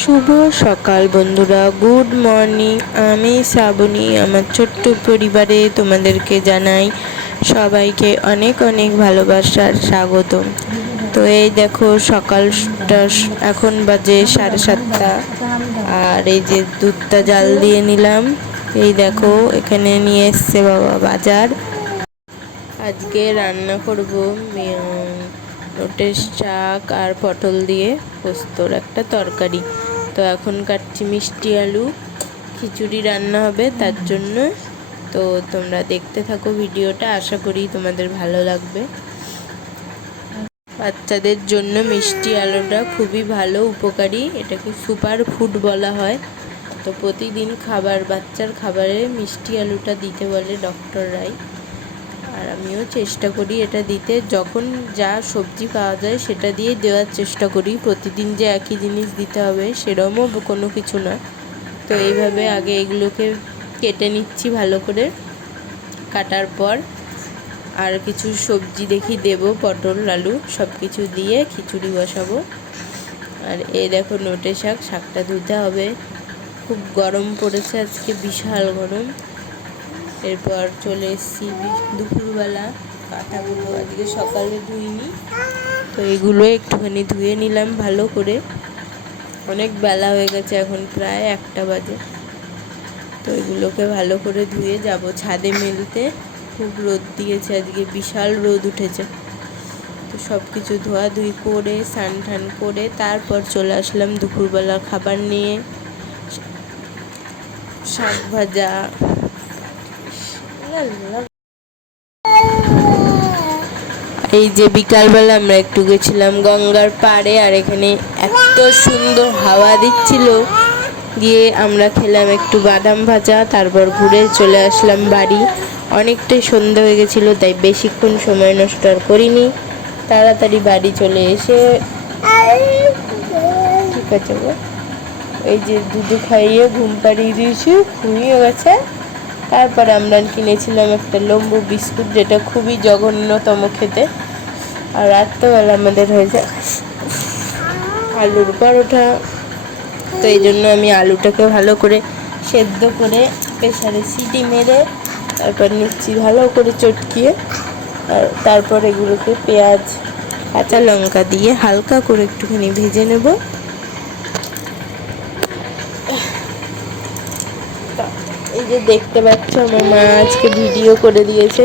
শুভ সকাল বন্ধুরা, good morning. আমি শ্রাবণী, আমার ছোট্ট পরিবারে তোমাদেরকে জানাই সবাইকে অনেক অনেক ভালোবাসার স্বাগতম। তো এই দেখো সকালটা এখন বাজে 7:30, আর এই যে দুধটা জাল দিয়ে নিলাম। এই দেখো এখানে নিয়ে এসছে বাবা বাজার। আজকে রান্না করব নোটের শাক আর পটল দিয়ে পোস্তর একটা তরকারি। তো এখন কাটছি মিষ্টি আলু, খিচুড়ি রান্না হবে তার জন্য। তো তোমরা দেখতে থাকো ভিডিওটা, আশা করি তোমাদের ভালো লাগবে। বাচ্চাদের জন্য মিষ্টি আলুটা খুবই ভালো, উপকারী, এটাকে সুপার ফুড বলা হয়। তো প্রতিদিন বাচ্চার খাবারে মিষ্টি আলুটা দিতে বলে ডক্টররাই, আর আমিও চেষ্টা করি এটা দিতে। যখন যা সবজি পাওয়া যায় সেটা দিয়ে দেওয়ার চেষ্টা করি। প্রতিদিন যে একই জিনিস দিতে হবে সেরকমও কোনো কিছু না। তো এইভাবে আগে এগুলোকে কেটে নিচ্ছি ভালো করে। কাটার পর আর কিছু সবজি দেখি দেব, পটল আলু সব কিছু দিয়ে খিচুড়ি বসাবো। আর এই দেখো নোটে শাকটা ধুতে হবে, খুব গরম পড়েছে আজকে, বিশাল গরম। এরপর চলে এসেছি দুপুরবেলা, কাঁটাগুলো আজকে সকালে ধুইনি, তো এগুলো একটুখানি ধুয়ে নিলাম ভালো করে। অনেক বেলা হয়ে গেছে, এখন প্রায় 1টা বাজে। তো এগুলোকে ভালো করে ধুয়ে যাব ছাদে মেলতে। খুব রোদ দিয়েছে আজকে, বিশাল রোদ উঠেছে। তো সব কিছু ধোয়াধুয়ি করে স্নান টান করে তারপর চলে আসলাম দুপুরবেলা খাবার নিয়ে। শাক ভাজা, এই যে বিকালবেলা আমরা একটু গেছিলাম গঙ্গার পাড়ে, আর এখানে এত সুন্দর হাওয়া দিচ্ছিল, গিয়ে আমরা খেলাম একটু বাদাম ভাজা, তারপর ঘুরে চলে আসলাম বাড়ি। অনেকটাই সন্ধ্যা হয়ে গেছিলো, তাই বেশিক্ষণ সময় নষ্ট আর করিনি, তাড়াতাড়ি বাড়ি চলে এসে ঠিক আছে গো, এই যে দুধু খাইয়ে ঘুম পাড়িয়ে দিয়েছি, ঘুমিয়ে গেছে। তারপর আমরা কিনেছিলাম একটা লম্বু বিস্কুট, যেটা খুবই জঘন্যতম খেতে। আর রাত্রেবেলা আমাদের হয়েছে আলুর পরোটা। তো এই জন্য আমি আলুটাকে ভালো করে সেদ্ধ করে প্রেসারে সিটি মেরে তারপর নিচ্ছি ভালো করে চটকিয়ে। আর তারপর এগুলোকে পেঁয়াজ কাঁচা লঙ্কা দিয়ে হালকা করে একটুখানি ভেজে নেব। এই যে দেখতে পাচ্ছ আমার মা আজকে ভিডিও করে দিয়েছে।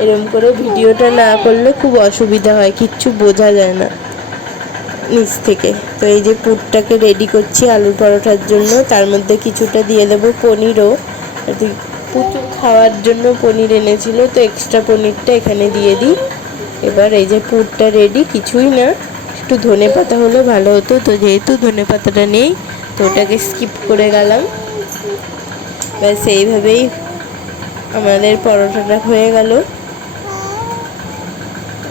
এরকম করে ভিডিওটা না করলে খুব অসুবিধা হয়, কিচ্ছু বোঝা যায় না নিচ থেকে। তো এই যে পুরটাকে রেডি করছি আলুর পরোটার জন্য। তার মধ্যে কিছুটা দিয়ে দেবো পনিরও, পুচু খাওয়ার জন্য পনির এনেছিল, তো এক্সট্রা পনিরটা এখানে দিয়ে দিই। এবার এই যে পুরটা রেডি, কিছুই না, একটু ধনে পাতা হলে ভালো হতো, তো যেহেতু ধনে পাতাটা নেই তো ওটাকে স্কিপ করে গেলাম। ব্যাস এইভাবেই আমাদের পরোটাটা হয়ে গেল।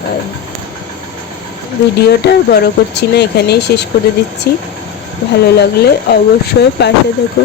আর ভিডিওটা বড় করছি না, এখানেই শেষ করে দিচ্ছি। ভালো লাগলে অবশ্যই পাশে থেকো।